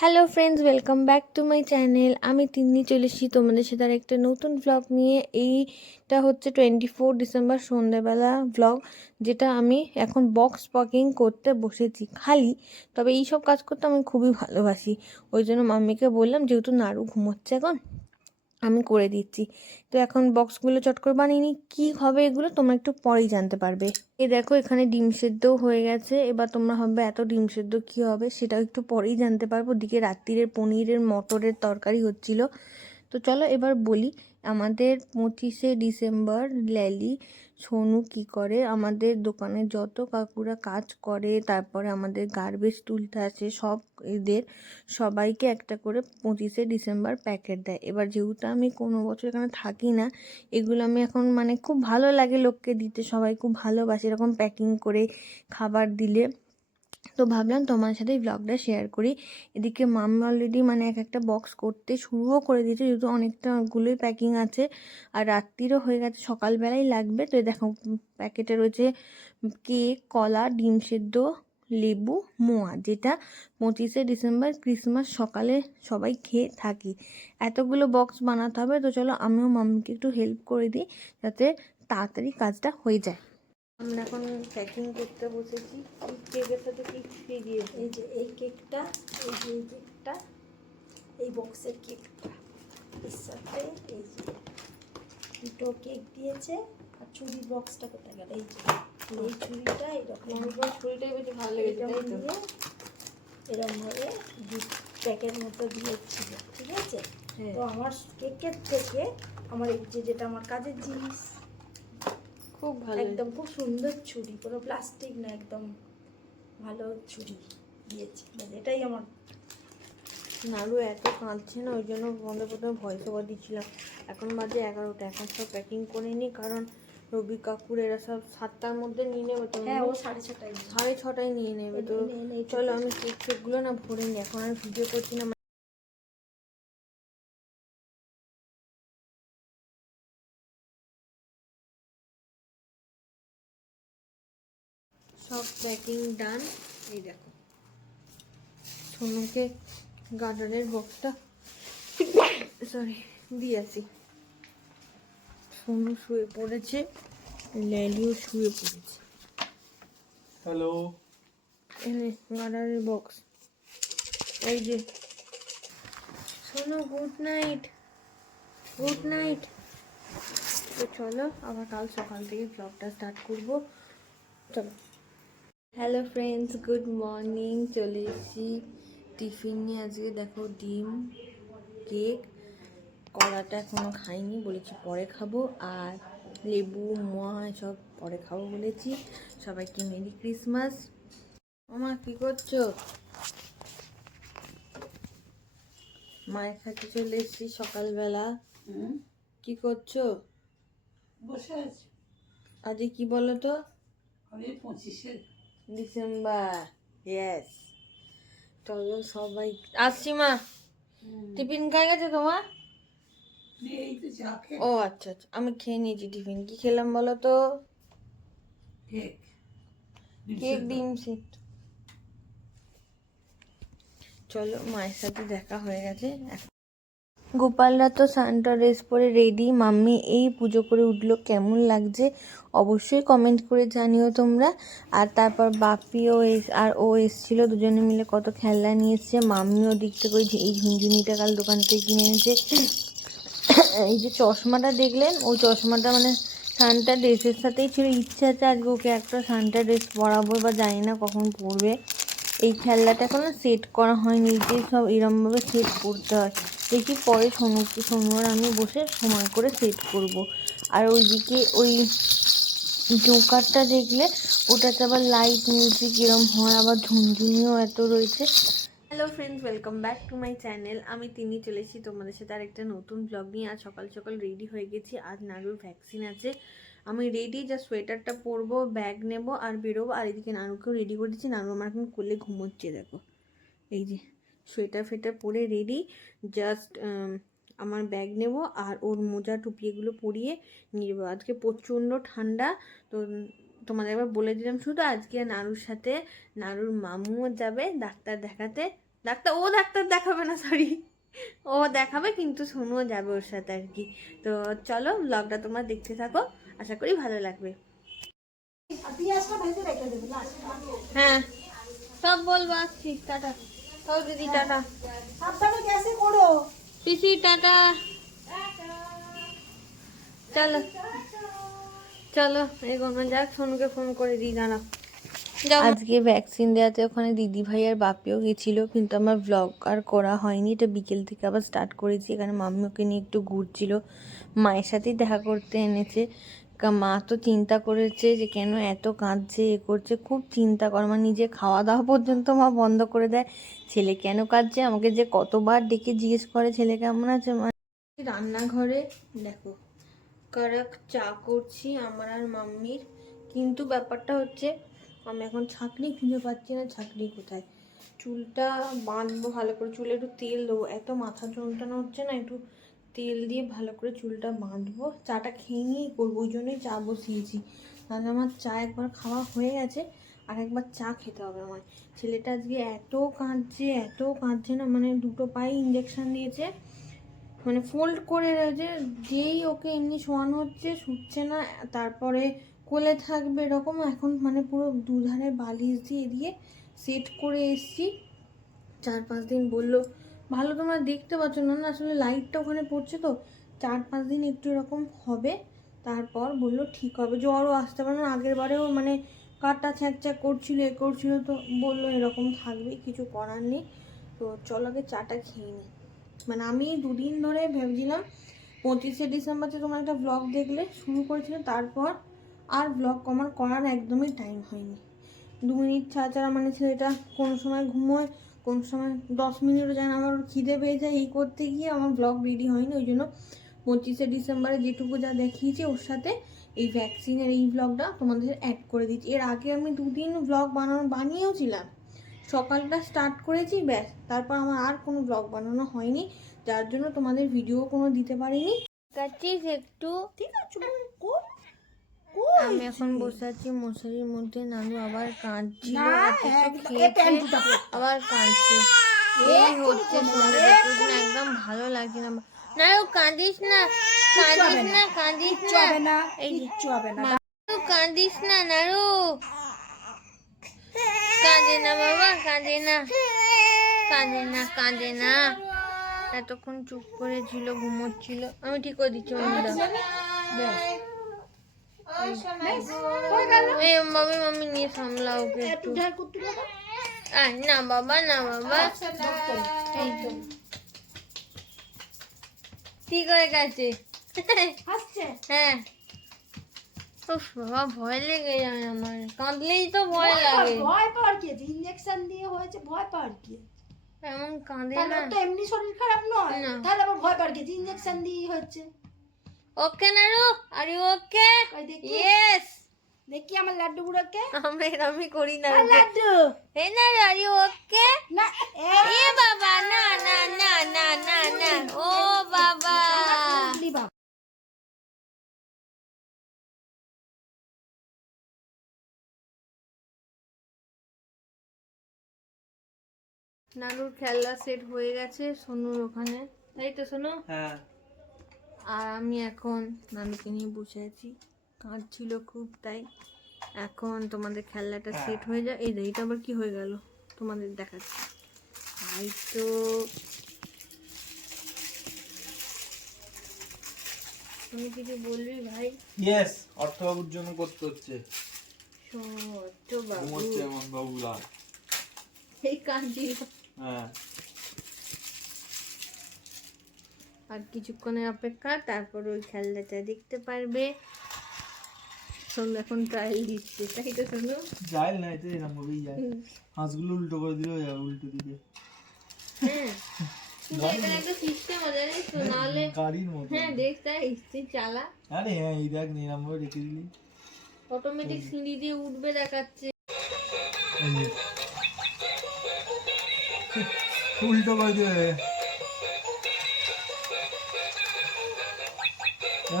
Hello friends, welcome back to my channel. আমি তিন্নি চলে এসেছি তোমাদের সাথে আর একটা নতুন ভ্লগ নিয়ে। এইটা হচ্ছে 24 ডিসেম্বর সন্ধ্যেবেলা ভ্লগ, যেটা আমি এখন বক্স প্যাকিং করতে বসেছি খালি। তবে এই সব কাজ করতে আমি খুবই ভালোবাসি, ওই জন্য মাম্মিকে বললাম যেহেতু নাড়ু ঘুমোচ্ছে এখন আমি করে দিচ্ছি। তো এখন বক্সগুলো চট করে বানিয়ে নিই। কী হবে এগুলো তোমরা একটু পরেই জানতে পারবে। এই দেখো এখানে ডিম সেদ্ধও হয়ে গেছে। এবার তোমরা ভাববে এত ডিম সেদ্ধ কী হবে, সেটাও একটু পরেই জানতে পারবো। ওদিকে রাত্রিরের পনিরের মটরের তরকারি হচ্ছিল। তো চলো এবার বলি, আমাদের 25 ডিসেম্বর ল্যালি সোনু কি করে, আমাদের দোকানে যত কাকুরা কাজ করে, তারপরে আমাদের গার্বেজ তুলতে আছে, সব এদের সবাইকে একটা করে 25 ডিসেম্বর প্যাকেট দেয়। এবার যেহেতু আমি কোনো বছর এখানে থাকি না, এগুলো আমি এখন মানে খুব ভালো লাগে লোককে দিতে, সবাই খুব ভালোবাসে এরকম প্যাকিং করে খাবার দিলে। তো ভাবলাম তোমার সাথে এই ব্লগটা শেয়ার করি। এদিকে মাম্মি অলরেডি মানে এক একটা বক্স করতে শুরুও করে দিয়েছে, যেহেতু অনেকগুলোই প্যাকিং আছে আর রাত্রিরও হয়ে গেছে, সকালবেলাই লাগবে। তো দেখো প্যাকেটে রয়েছে কেক, কলা, ডিম সেদ্ধ, লেবু, মোয়া, যেটা 25 ডিসেম্বর ক্রিসমাস সকালে সবাই খেয়ে থাকি। এতগুলো বক্স বানাতে হবে, তো চলো আমিও মাম্মিকে একটু হেল্প করে দিই যাতে তাড়াতাড়ি কাজটা হয়ে যায়। আমরা এখন প্যাকিং করতে বসেছি। কেকের সাথে কি ফ্রি দিয়েছে? এই যে এই কেকটা, এই কেকটা, এই বক্সের কেকটা, এর সাথে এই যে দুটো কেক দিয়েছে। আর ছুরির বক্সটা কোথায় গেল? এই যে এই ছুরিটা এরকম ছুরিটাই বেশি ভালো লেগেছে, তাই তো? দিয়ে এরকমভাবে প্যাকের মতো দিয়েছিল, ঠিক আছে। তো আমার কেকের থেকে আমার এই যেটা আমার কাজের জিনিস, খুব ভালো, একদম খুব সুন্দর ছুরি, কোনো প্লাস্টিক না, একদম ভালো ছুরি দিয়েছে। এটাই আমার নাড়ু এত কাঁদছে না, ওই জন্য প্রথমে ভয়েস ওভার দিচ্ছিলাম। এখন বাজে 11টা, এখন সব প্যাকিং করে নিই, কারণ রবি কাকুর এরা সব 7টার মধ্যে নিয়ে নেবে। তো হ্যাঁ, ও 6:30 6:30 নিয়ে নেবে। তো চলো আমি কেকগুলো না ভরে নিই, এখন আর ভিডিও করছি না। সব প্যাকিং ডান। এই দেখো সোনুকে গার্ডারের বক্সটা দিয়েছি। সোনু শুয়ে পড়েছে, ল্যালিও শুয়ে পড়েছে। হ্যালো, এনে গার্ডারের বক্স। এই যে Sonu, good night, good night. তো চলো আবার কাল সকাল থেকে ব্লগটা স্টার্ট করবো। চলো। Hello friends, good morning. চলে এসেছি টিফিন নিয়ে। আজকে দেখো ডিম, কেক, কলাটা এখনও খাইনি, বলেছি পরে খাবো, আর লেবু, মোয়া এসব পরে খাবো বলেছি। সবাইকে মেরি ক্রিসমাস। মামা কি করছো? মায়ের কাছে চলে এসেছি সকালবেলা। কি করছো? বসে আছি। আজকে কি বলো তো? আমি 25 ডিসেম্বর, ইয়েস। চলো সবাই আসছি। মা টিফিন খাই গেছে তোমার? এই তো চা খেয়ে ও আচ্ছা আচ্ছা, আমি খেয়ে নিয়েছি টিফিন। কি খেলাম বলো তো? কেক কেক, ডিম সেদ্ধ। চলো মায়ের সাথে দেখা হয়ে গেছে। গোপালরা তো সান্টা ড্রেস পরে রেডি। মাম্মি এই পুজো করে উঠলো, কেমন লাগছে অবশ্যই কমেন্ট করে জানিও তোমরা। আর তারপর বাপিও আর ও এসেছিলো, দুজনে মিলে কত খেলনা নিয়ে এসছে। মাম্মিও দিক থেকে ওই এই ঝুনঝুনিটা কাল দোকান থেকে কিনে এনেছে। এই যে চশমাটা দেখলেন, ওই চশমাটা মানে সান্টা ড্রেসের সাথেই ছিল। ইচ্ছা আছে আজকে ওকে একটা সান্টা ড্রেস পরাবো, বা জানি না কখন পরবে। এই খেলনাটা এখনো সেট করা হয়নি, যে সব এরমভাবে সেট করতে হয়। দেখি পরে সোনু আর আমি বসে সময় করে সেট করব। আর ওইদিকে ওই জোকারটা দেখলে, ওটাতে আবার লাইট মিউজিক এরম হয়, আবার ঝুনঝুনিও এত রয়েছে। Hello friends, welcome back to my channel. আমি তিনি চলে এসেছি তোমাদের সাথে আর একটা নতুন ব্লগ নিয়ে। আজ সকাল সকাল রেডি হয়ে গেছি, আজ নাড়ুর ভ্যাকসিন আছে। আমি রেডি, যা সোয়েটারটা পরবো, ব্যাগ নেব আর বেরোবো। আর এদিকে নাড়ুকেও রেডি করে দিচ্ছি। নাড়ু আমার এখন কোলে ঘুমোচ্ছে, দেখো এই যে সোয়েটার ফেটার পরে রেডি। জাস্ট আমার ব্যাগ নেব আর ওর মোজা টুপি এগুলো পরিয়ে নিয়ে যাবো। আজকে প্রচণ্ড ঠান্ডা। তো তোমাদের একবার বলে দিলাম শুধু, আজকে নাড়ুর সাথে নাড়ুর মামুও যাবে ডাক্তার দেখাতে। ডাক্তার দেখাবে না, সরি, ও দেখাবে কিন্তু সোনুও যাবে ওর সাথে আর কি। তো চলো ব্লগটা তোমরা দেখতে থাকো, আশা করি ভালো লাগবে। আর পেঁয়াজটা ভেজে রেখে দেবে লাস্ট। হ্যাঁ সব বলবো, আসছি, টাটা। ও দিদি টাটা। সাবধানে গ্যাসে করো। পিসি টাটা। চলো চলো এগোনো যাক, সোনুকে ফোন করে দিই, দাঁড়া। আজকে ভ্যাকসিন দেওয়াতে ওখানে দিদি ভাই আর বাপিও গেছিলো, কিন্তু আমার ব্লগ আর করা হয়নি। এটা বিকেল থেকে আবার স্টার্ট করেছি। এখানে মাম্মি ওকে নিয়ে একটু ঘুরছিল, মায়ের সাথেই দেখা করতে এনেছে। মা তো চিন্তা করেছে যে কেন এত কাঁদছে, এ করছে, খুব চিন্তা করে। মা নিজে খাওয়া দাওয়া পর্যন্ত মা বন্ধ করে দেয়। ছেলে কেন কাঁদছে, আমাকে যে কতবার ডেকে জিজ্ঞেস করে ছেলে কেমন আছে। রান্নাঘরে দেখো কারাক চা করছি আমার আর মাম্মির, কিন্তু ব্যাপারটা হচ্ছে আমি এখন ছাঁকনি খুঁজে পাচ্ছি না। ছাঁকনি কোথায়? চুলটা বাঁধবো ভালো করে, চুলে একটু তেল দেবো, এত মাথা যন্ত্রণা হচ্ছে না, একটু তেল দিয়ে ভালো করে চুলটা বাঁধবো। চাটা খেয়ে নিয়েই করবো, ওই জন্যই চা বসিয়েছি। তাহলে আমার চা একবার খাওয়া হয়ে গেছে, আর একবার চা খেতে হবে আমার। ছেলেটা আজকে এত কাঁদছে না, মানে দুটো পায়ে ইঞ্জেকশন দিয়েছে, মানে ফোল্ড করে রয়েছে। যেই ওকে এমনি শোয়ানো হচ্ছে শুচ্ছে না, তারপরে কোলে থাকবে এরকম। এখন মানে পুরো দুধারে বালিশ দিয়ে সেট করে এসছি। 4-5 দিন বললো ভালো, তোমরা দেখতে পাচ্ছ না, না আসলে লাইটটা ওখানে পড়ছে তো। 4-5 দিন একটু এরকম হবে, তারপর বললো ঠিক হবে। জ্বরও আসতে পারে না, আগের বারেও মানে কাটা ছ্যাঁক করছিল, এ করছিল, তো বললো এরকম থাকবে, কিছু করার নেই। তো চলো আগে চাটা খেয়ে নিই। মানে আমি 2 দিন ধরে ভেবেছিলাম 25শে ডিসেম্বর যে তোমরা একটা ব্লগ দেখলে শুরু করেছিলে, তারপর আর ব্লগ আমার করার একদমই টাইম হয়নি। 2 মিনিট ছাড়া মানে ছেলেটা কোনো সময় ঘুমোয়, কোন সময় 10 মিনিটও যায় না, আমার খিদে পেয়ে যায়, এই করতে গিয়ে আমার ব্লগ রেডি হয়নি। ওই জন্য 25শে ডিসেম্বরে যেটুকু যা দেখিয়েছি ওর সাথে এই ভ্যাকসিনের এই ব্লগটা তোমাদের অ্যাড করে দিচ্ছি। এর আগে আমি 2 দিন ব্লগ বানিয়েও ছিলাম, সকালটা স্টার্ট করেছি ব্যাস, তারপর আমার আর কোনো ব্লগ বানানো হয়নি, যার জন্য তোমাদের ভিডিও কোনো দিতে পারিনি। কাটিস একটু, ঠিক আছে। আমি এখন বসে আছি মশারির মধ্যে। নানু আবার কাঁদছিল, না, এতটুকু এই প্যান্টটা খেয়েছে আবার কাঁদছে। এই হচ্ছে সন্ধ্যে দেখতে না, একদম ভালো লাগছে না। নানু কাঁদিস না, কাঁদিস না, হবে না, এই যে, কিচ্ছু হবে না। নানু কাঁদিস না, নানু কাঁদে না বাবা, কাঁদে না। এতক্ষণ চুপ করে ছিল, ঘুমোচ্ছিল। আমি ঠিক করে দিচ্ছি মন্দিরা। মামি নিয়ে সামলাও ওকে একটু। না বাবা, এই তো ঠিক হয়ে গেছে। হ্যাঁ, উফ বাবা ভয় লেগে যায় আমার, কাঁদলেই তো ভয় লাগে। ভয় পাওয়ার কি আছে? ইনজেকশন দিয়ে হয়েছে, ভয় পাওয়ার কি আছে? এমন কাঁদে তাহলে না। ওর তো এমনি শরীর খারাপ নয়, না। তাহলে আবার ভয় পাওয়ার কি আছে? ইনজেকশন দিয়ে হচ্ছে। ওকে নানু, আর ইউ ওকে? ওই দেখি, ইয়েস। দেখি আমার লাড্ডু বুড়োকে। আমরা এরকমই করি না। লাড্ডু এই না, আর ইউ ওকে? না, এ বাবা, না, ও বাবা। বাবা নানুর খেলা সেট হয়ে গেছে সোনুর ওখানে, তাই তো সোনু? হ্যাঁ। আর আমি এখন নানুকে নিয়ে বসে আছি, কাঁদছিল খুব, তাই এখন তোমাদের খেলাটা সেট হয়ে যায়। এই এটা আবার কি হয়ে গেল তোমাদের দেখাচ্ছি। তাই তো তুমি কিছু বলবি ভাই? ইয়েস, অর্থবাবুর জন্য করতে হচ্ছে। ছোট বাবু, ঘুমোচ্ছে এমন বাবুলা। এই কাঁদছিল। হ্যাঁ। আর কিছুক্ষণের অপেক্ষা, তারপর ওই খেলাটা দেখতে পারবে। সোনু এখন ট্রায়াল দিচ্ছে, তাই তো সোনু? যাই না, এতে এরকম ভাবেই যায়। হাঁসগুলো উল্টো করে দিলেও যাবে, উল্টো দিকে। হ্যাঁ, কিন্তু এখানে একটা সিস্টেম আছে জানিস তো, নাহলে গাড়ির মতো। হ্যাঁ দেখ তাই তুই চালা, আরে হ্যাঁ, এই দেখ এরকম ভাবে রেখে দিলি অটোমেটিক সিঁড়ি দিয়ে উঠবে দেখাচ্ছে। এই যে। উল্টো করে দিবে।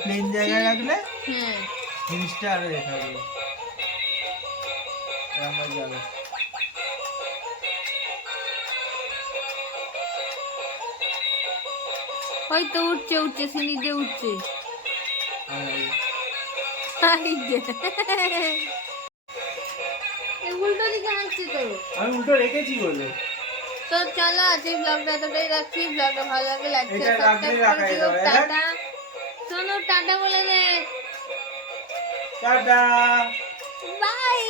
প্লেন জায়গায় রাখলে হ্যাঁ, জিনিসটা আরো রেখা যাবে, এরকম ভাবে যাবে। ওই তো উঠছে উঠছে সিঁড়ি দিয়ে উঠছে এই যে। এই উল্টো দিকে হাসছে তো। আমি উল্টো রেখেছি বলে। তো চলো আজকে ব্লগটা এতটাই রাখছি। ব্লগটা ভালো লাগলে লাইক এটা শেয়ার রাখলে সাবস্ক্রাইব করে রাখাই দিও। যাবে, টাটা। শোনো টাটা বলে দে। টাটা। বাই।